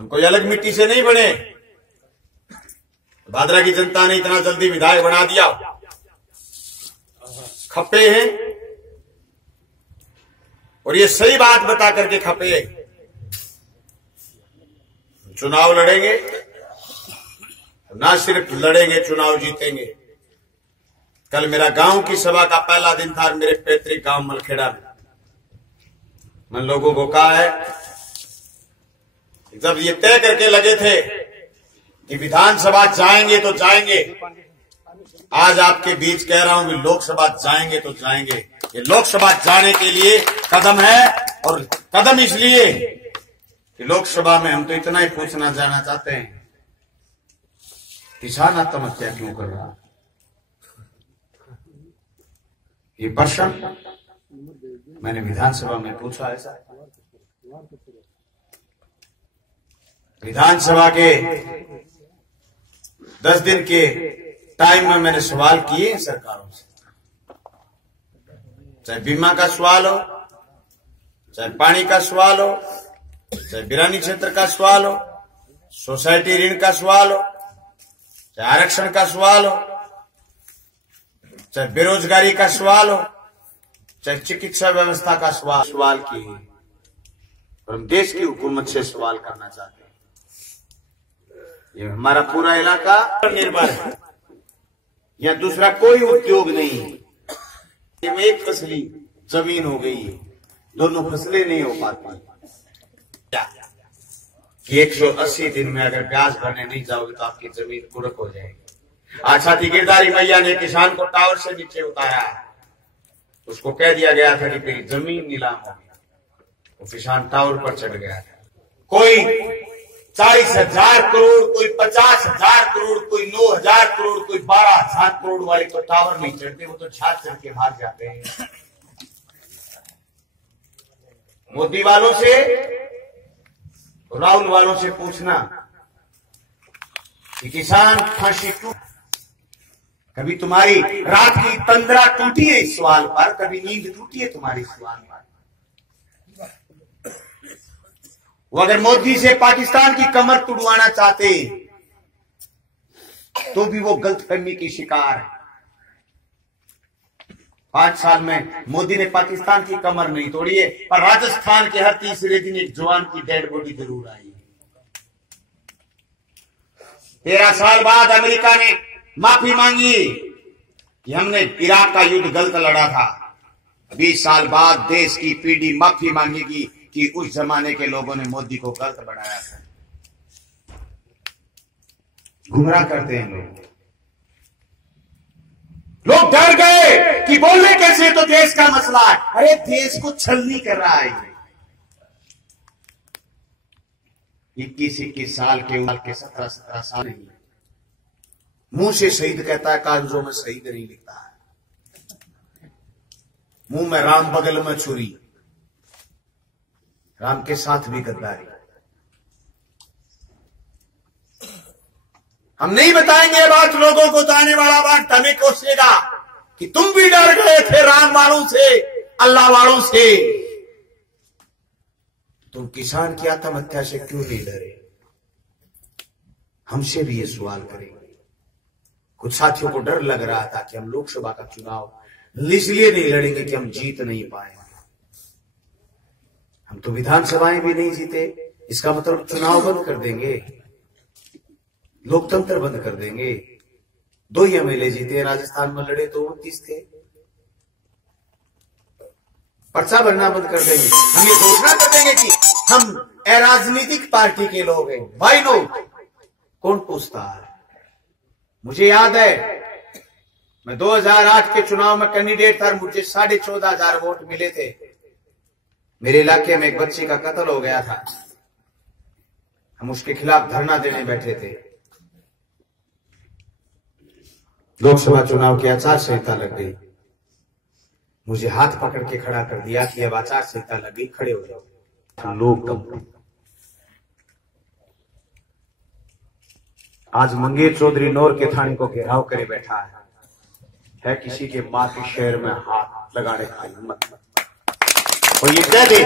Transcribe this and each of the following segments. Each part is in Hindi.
हम कोई अलग मिट्टी से नहीं बने। भादरा की जनता ने इतना जल्दी विधायक बना दिया, खपे हैं। और ये सही बात बता करके खपे। चुनाव लड़ेंगे, ना सिर्फ लड़ेंगे, चुनाव जीतेंगे। कल मेरा गांव की सभा का पहला दिन था, मेरे पैतृक गांव मलखेड़ा में। मैं लोगों को कहा है, जब ये तय करके लगे थे कि विधानसभा जाएंगे तो जाएंगे, आज आपके बीच कह रहा हूं कि लोकसभा जाएंगे तो जाएंगे। ये लोकसभा जाने के लिए कदम है, और कदम इसलिए कि लोकसभा में हम तो इतना ही पूछना जाना चाहते हैं, किसान आत्महत्या क्यों कर रहा? ये प्रश्न मैंने विधानसभा में पूछा। ऐसा विधानसभा के 10 दिन के टाइम में मैंने सवाल किए सरकारों से, चाहे बीमा का सवाल हो, चाहे पानी का सवाल हो, चाहे बिरानी क्षेत्र का सवाल हो, सोसाइटी ऋण का सवाल हो, चाहे आरक्षण का सवाल हो, चाहे बेरोजगारी का सवाल हो, चाहे चिकित्सा व्यवस्था का सवाल किए। और हम देश की हुकूमत से सवाल करना चाहते हैं। ये हमारा पूरा इलाका निर्भर है, यहाँ दूसरा कोई उद्योग नहीं है। एक फसली जमीन हो गई है, दोनों फसलें नहीं हो पाती। 180 दिन में अगर ब्याज भरने नहीं जाओगे तो आपकी जमीन कुर्क हो जाएगी। आज साथी गिरधारी मैया ने किसान को टावर से नीचे उतारा, उसको कह दिया गया था कि तेरी जमीन नीलाम हो गई, वो किसान टावर पर चढ़ गया था। कोई 40,000 करोड़, कोई 50,000 करोड़, कोई 9,000 करोड़, कोई 12,000 करोड़ वाले तो टावर नहीं चढ़ते, वो तो छात चढ़ के भाग जाते हैं। मोदी वालों से, राहुल वालों से पूछना कि किसान फांसी टूट, कभी तुम्हारी रात की तंद्रा टूटी है इस सवाल पर, कभी नींद टूटी है तुम्हारी सवाल पर। वो अगर मोदी से पाकिस्तान की कमर तुड़वाना चाहते तो भी वो गलतफहमी की शिकार है। 5 साल में मोदी ने पाकिस्तान की कमर नहीं तोड़ी है, पर राजस्थान के हर तीसरे दिन एक जवान की डेड बॉडी जरूर आई। 13 साल बाद अमेरिका ने माफी मांगी कि हमने इराक का युद्ध गलत लड़ा था। 20 साल बाद देश की पीढ़ी माफी मांगेगी कि उस जमाने के लोगों ने मोदी को गलत बनाया था। गुमराह करते हैं लोग डर गए कि बोलने कैसे, तो देश का मसला है। अरे देश को छलनी कर रहा है। 21 साल के 17 साल नहीं, मुंह से शहीद कहता है, कागजों में शहीद नहीं लिखता है। मुंह में राम, बगल में छुरी, राम के साथ भी गद्दारी। हम नहीं बताएंगे बात लोगों को, तो आने वाला बात हमें कोसेगा कि तुम भी डर गए थे राम वालों से, अल्लाह वालों से, तुम किसान की आत्महत्या से क्यों नहीं डरे? हमसे भी ये सवाल करेंगे। कुछ साथियों को डर लग रहा था कि हम लोकसभा का चुनाव इसलिए नहीं लड़ेंगे कि हम जीत नहीं पाए, हम तो विधानसभाएं भी नहीं जीते, इसका मतलब चुनाव बंद कर देंगे, लोकतंत्र बंद कर देंगे। 2 ही एमएलए जीते, राजस्थान में लड़े तो 29 थे। पर्चा भरना बंद कर देंगे, हम ये घोषणा कर देंगे कि हम अराजनीतिक पार्टी के लोग हैं। भाई नो, कौन पूछता है? मुझे याद है, मैं 2008 के चुनाव में कैंडिडेट था, मुझे 14,500 वोट मिले थे। मेरे इलाके में एक बच्ची का कत्ल हो गया था, हम उसके खिलाफ धरना देने बैठे थे। लोकसभा चुनाव की आचार संहिता लग गई, मुझे हाथ पकड़ के खड़ा कर दिया कि अब आचार संहिता लग गई, खड़े हो जाओ। लोग आज मंगेर चौधरी नौर के थाने को घेराव करे बैठा है किसी के मां के शहर में हाथ लगाने का हिम्मत। और ये कह दे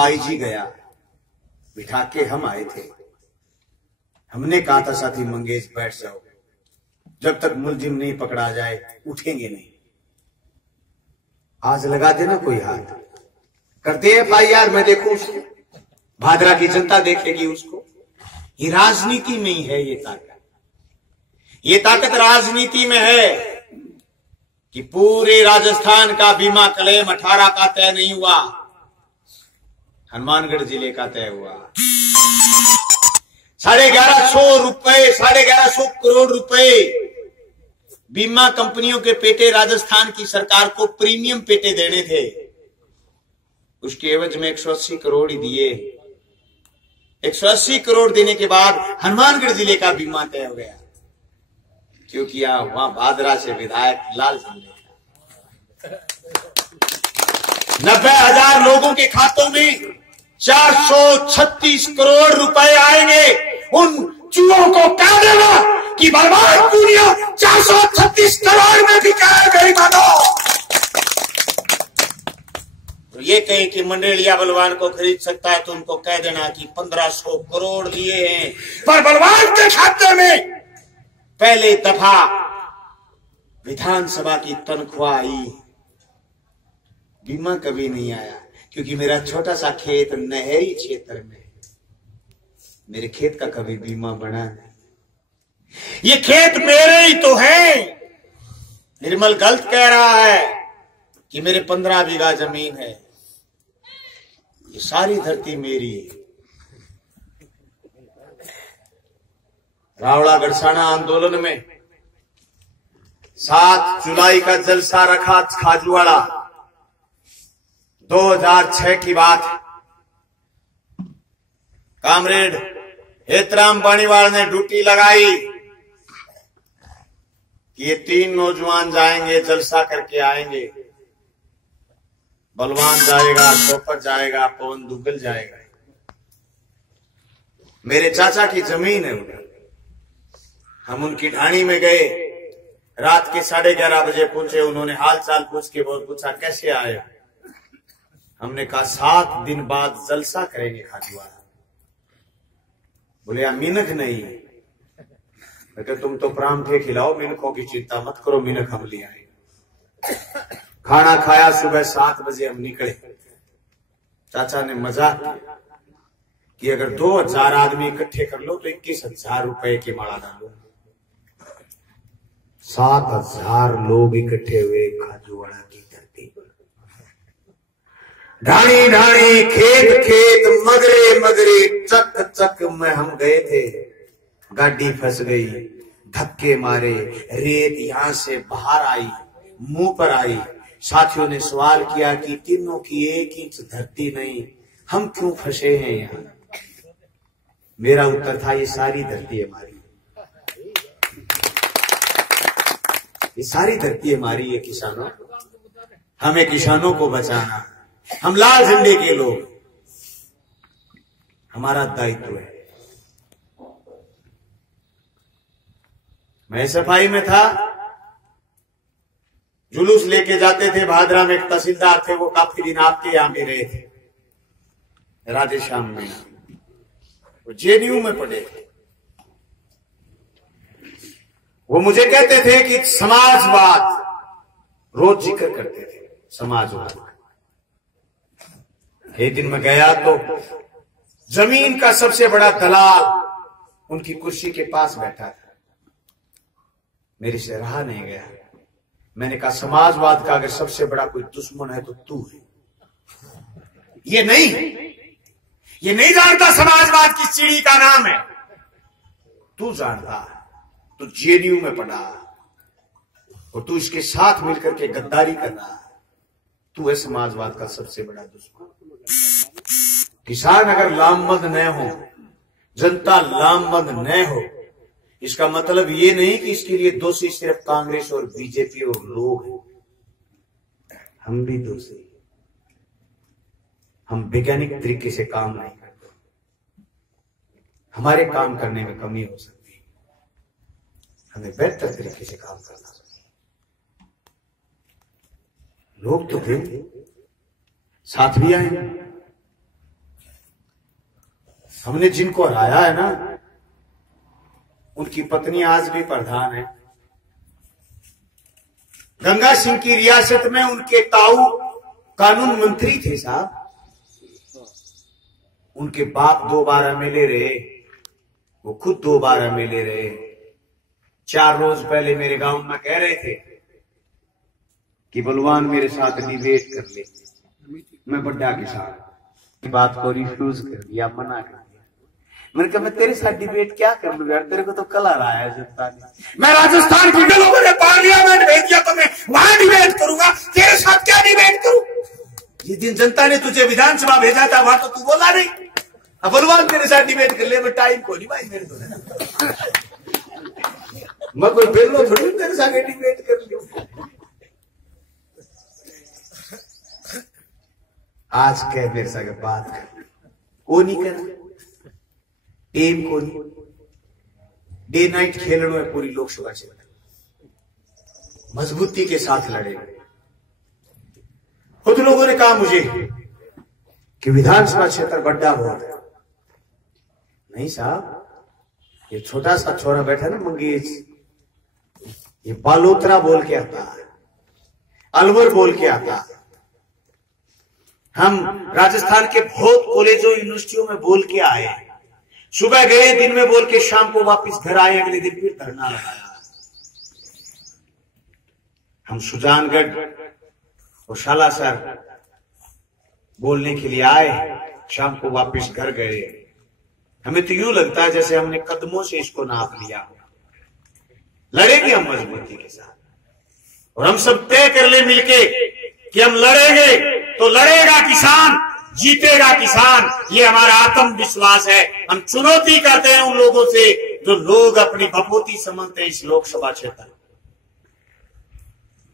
आईजी गया, बिठा के हम आए थे। हमने कहा था साथी मंगेश बैठ जाओ, जब तक मुलजिम नहीं पकड़ा जाए उठेंगे नहीं। आज लगा देना कोई हाथ, करते FIR, मैं देखूं उसको, भादरा की जनता देखेगी उसको। ये राजनीति में ही है ये ताकत। ये ताकत राजनीति में है कि पूरे राजस्थान का बीमा क्लेम 18 का तय नहीं हुआ, हनुमानगढ़ जिले का तय हुआ। 1150 करोड़ रुपए बीमा कंपनियों के पेटे राजस्थान की सरकार को प्रीमियम पेटे देने थे। उसके एवज में 180 करोड़ ही दिए। 180 करोड़ देने के बाद हनुमानगढ़ जिले का बीमा तय हो गया, क्योंकि वहां भादरा से विधायक लाल झंडे था। 90,000 लोगों के खातों में 436 करोड़ रुपए आएंगे। उन चूहों को कह देना कि बर्बाद दुनिया 436 करोड़ में बिका है बेईमानों। तो ये कहे कि मंडेलिया बलवान को खरीद सकता है तो उनको कह देना कि 1500 करोड़ लिए हैं, पर बलवान के खाते में पहले दफा विधानसभा की तनख्वाह आई, बीमा कभी नहीं आया। क्योंकि मेरा छोटा सा खेत नहरी क्षेत्र में, मेरे खेत का कभी बीमा बना नहीं। ये खेत मेरे ही तो है। निर्मल गलत कह रहा है कि मेरे 15 बीघा जमीन है। ये सारी धरती मेरी है। रावड़ा गढ़साना आंदोलन में 7 जुलाई का जलसा रखा खाजूवाड़ा, 2006 की बात। कामरेड हेतराम पानीवाल ने ड्यूटी लगाई कि ये 3 नौजवान जाएंगे, जलसा करके आएंगे। बलवान जाएगा, सोपर जाएगा, पवन दुग्गल जाएगा। मेरे चाचा की जमीन है उधर। हम उनकी ढाणी में गए, रात के 11:30 बजे पहुंचे। उन्होंने हाल चाल पूछ के पूछा कैसे आए। हमने कहा 7 दिन बाद जलसा करेंगे खाजूवाड़ा। बोले मिनख नहीं। तो तुम तो परांठे खिलाओ, मिनखों की चिंता मत करो, मिनख हम ले आए। खाना खाया, सुबह 7 बजे हम निकले। चाचा ने मजाक किया कि अगर 2000 आदमी इकट्ठे कर लो तो 21,000 रुपए की माला डालो। 7,000 लोग इकट्ठे हुए खाजूवाड़ा की धरती पर। ढाणी ढाणी, खेत खेत, मगरे मगरे, चक चक में हम गए थे। गाड़ी फंस गई, धक्के मारे, रेत यहां से बाहर आई, मुंह पर आई। साथियों ने सवाल किया कि तीनों की 1 इंच धरती नहीं, हम क्यों फंसे हैं यहाँ। मेरा उत्तर था ये सारी धरती हमारी, ये सारी धरती हमारी है किसानों। हमें किसानों को बचाना, हम लाल झंडे के लोग, हमारा दायित्व है। मैं सफाई में था, जुलूस लेके जाते थे। भादरा में एक तहसीलदार थे, वो काफी दिन आपके यहां भी रहे थे, राधेश्याम में। वो JNU में पढ़े थे। वो मुझे कहते थे कि समाजवाद, रोज जिक्र करते थे समाजवाद। एक दिन मैं गया तो जमीन का सबसे बड़ा दलाल उनकी कुर्सी के पास बैठा था। मेरे से रहा नहीं गया। मैंने कहा समाजवाद का अगर सबसे बड़ा कोई दुश्मन है तो तू है। ये नहीं जानता समाजवाद की चिड़ी का नाम है। तू जानता, तू JNU में पढ़ा और तू इसके साथ मिलकर के गद्दारी कर रहा। तू है समाजवाद का सबसे बड़ा दुश्मन। किसान अगर लामबंद न हो, जनता लामबंद न हो, इसका मतलब ये नहीं कि इसके लिए दोषी सिर्फ कांग्रेस और बीजेपी और लोग हैं। हम भी दोषी। हम वैज्ञानिक तरीके से काम नहीं करते। हमारे काम करने में कमी हो सकती है, हमें बेहतर तरीके से काम करना चाहिए। लोग तो थे, साथ भी आए। हमने जिनको हराया है ना, उनकी पत्नी आज भी प्रधान है। गंगा सिंह की रियासत में उनके ताऊ कानून मंत्री थे साहब। उनके बाप 2 बार एमएलए रहे, वो खुद 2 बार एमएलए रहे। 4 रोज पहले मेरे गांव में कह रहे थे कि बलवान मेरे साथ डिबेट कर ले। मैं बड्डा किसान की बात को रिफ्यूज कर दिया, मना कर दिया। मैंने कहा मैं तेरे साथ डिबेट क्या कर लूंगा यार, तेरे को तो कल आ रहा है जनता ने। मैं राजस्थान की लोगों ने पार्लियामेंट भेज दिया तो मैं वहां डिबेट करूंगा, तेरे साथ क्या डिबेट करूं। जिस दिन जनता ने तुझे विधानसभा भेजा था वहां तो तू बोला नहीं। अब बलवान तेरे साथ डिबेट कर ले, मैं टाइम को नहीं भाई मेरे को। मैं कोई बेलो थोड़ी तेरे साथ डिबेट कर लूं। आज कह मेरे साथ बात कर, वो नहीं कर टीम को नहीं। डे नाइट खेलना है पूरी लोकसभा क्षेत्र, मजबूती के साथ लड़ेंगे। खुद लोगों ने कहा मुझे कि विधानसभा क्षेत्र बड़ा बहुत है। नहीं साहब, ये छोटा सा छोरा बैठा ना मंगेश, ये बालोतरा बोल के आता है, अलवर बोल के आता है। हम राजस्थान के बहुत कॉलेजों यूनिवर्सिटियों में बोल के आए। सुबह गए, दिन में बोल के शाम को वापस घर आए, अगले दिन फिर धरना लगाया। हम सुजानगढ़ और शालासर बोलने के लिए आए, शाम को वापस घर गए। हमें तो यूं लगता है जैसे हमने कदमों से इसको नाप लिया। लड़ेंगे हम मजबूती के साथ, और हम सब तय कर ले मिलके कि हम लड़ेंगे तो लड़ेगा किसान, जीतेगा किसान। ये हमारा आत्मविश्वास है। हम चुनौती करते हैं उन लोगों से जो लोग अपनी भभूति समझते हैं। इस लोकसभा क्षेत्र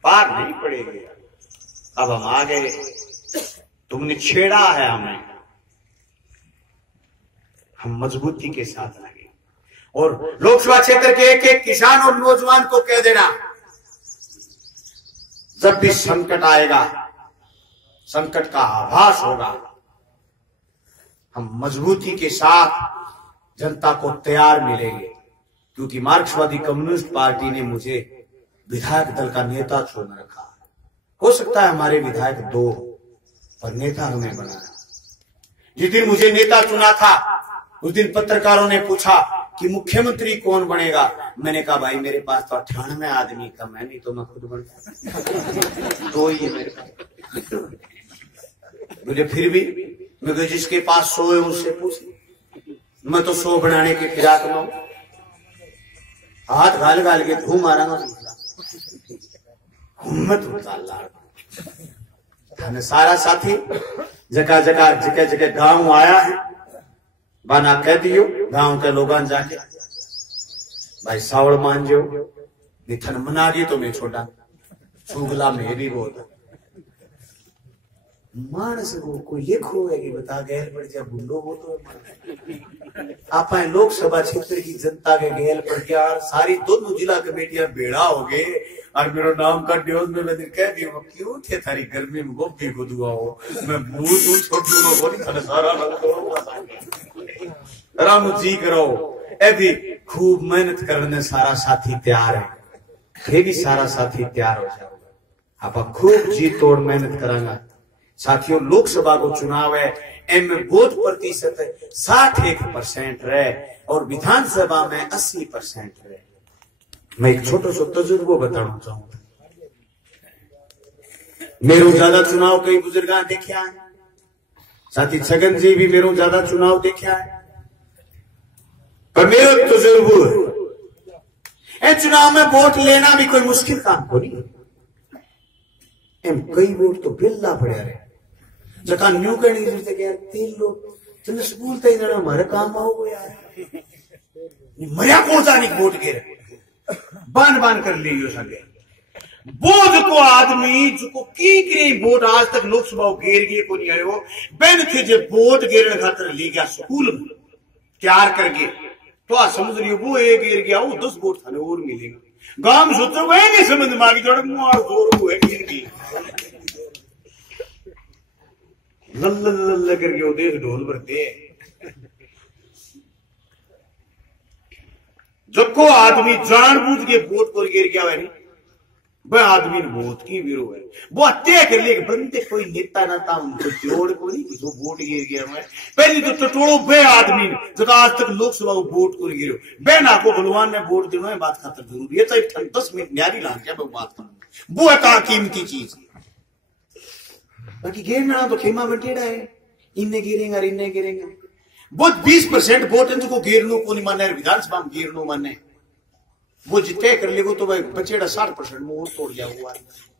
पार नहीं पड़ेगी। अब हम आ गए, तुमने छेड़ा है हमें, हम मजबूती के साथ लगे। और लोकसभा क्षेत्र के एक एक किसान और नौजवान को कह देना, जब भी संकट आएगा, संकट का आभास होगा, हम मजबूती के साथ जनता को तैयार मिलेंगे। क्योंकि मार्क्सवादी कम्युनिस्ट पार्टी ने मुझे विधायक दल का नेता चुन रखा है। हो सकता है हमारे विधायक 2, पर नेता हमें बनाया। जिस दिन मुझे नेता चुना था उस दिन पत्रकारों ने पूछा कि मुख्यमंत्री कौन बनेगा। मैंने कहा भाई मेरे पास तो 98 आदमी कम है, नहीं तो मैं खुद बनता। 2 ही है मेरे पास। मुझे फिर भी मैं जिसके पास 100 है उससे पूछ, मैं तो 100 बनाने के फिराक में हूं। हाथ गाल गाल के धूम मारांगा, हिम्मत उतार। सारा साथी जगह जगह जगह जगह गांव आया है, बाना कह दियो गांव के लोग जाके भाई सावड़ मान जो निथन मना गई तो मैं छोटा चुगला में भी बोल मानस को कोई लिखो है कि बता गैल पड़ जा बुल्लो वो तो आप लोकसभा क्षेत्र की जनता के गैल पड़ गया। सारी दोनों जिला कमेटियां बेड़ा हो गए और मेरा नाम का ड्योज में मैं कह दी क्यों थे थारी गर्मी में गोभी को दुआ हो मैं भूत छोटू बोली थाने सारा राम जी करो। अभी खूब मेहनत करने सारा साथी तैयार है, फिर भी सारा साथी तैयार हो जाओ। आप खूब जी तोड़ मेहनत करांगा साथियों। लोकसभा को चुनाव है, इनमें वोट प्रतिशत 61% रहे और विधानसभा में 80% रहे। मैं एक छोटा सा तजुर्बो बताना चाहूंगा। मेरू ज्यादा चुनाव कई बुजुर्ग देखा है, साथी छगन जी भी मेरू ज्यादा चुनाव देखा है, पर मेरा तजुर्बो है चुनाव में वोट लेना भी कोई मुश्किल काम को नहीं। कई वोट तो बिल्ला पड़े रहे जका न्यू करनी जैसे 3 लोग चलो स्कूल तक जाना हमारे काम आओगे यार मरिया कौन सा नहीं वोट गिर बान बान कर लियो सके बोध को आदमी जो की वोट आज तक लोकसभा घेर गए को नहीं आयो बैन थे जो वोट गिरने खातर ले गया स्कूल में तैयार करके तो आ समझ रही हो वो एक गिर गया वो 10 वोट थाने और मिलेगा। गांव सोचो वह नहीं समझ मांगी जोड़ मुआर जोर हुए गिर गई लल्ल करके वो देश ढोल भरते जो को आदमी जानबूझ के वोट को गिर गया है, वह आदमी वोट की विरो है। वो तय कर लिए बंदे कोई नेता ना था उनको जोड़ को नहीं जो वोट गिर गया मैं पहले तो टटोड़ो बे आदमी जो आज तक लोकसभा को वोट को गिरो बे ना को भगवान ने वोट देना है बात खातर जरूरी है। चाहे 10 मिनट न्यारी लाग जाए बात कर वो है कीमती चीज। बाकी घेरना तो खेमा बटेड़ा है, इन्ने गिरेगा इन्ने गिरेगा। बहुत 20% वोट इनको घेरनो को नहीं माने, विधानसभा में घेरनो माने, वो जितने कर लेगो तो भाई बचेड़ा 60% में वोट तोड़ जाओ।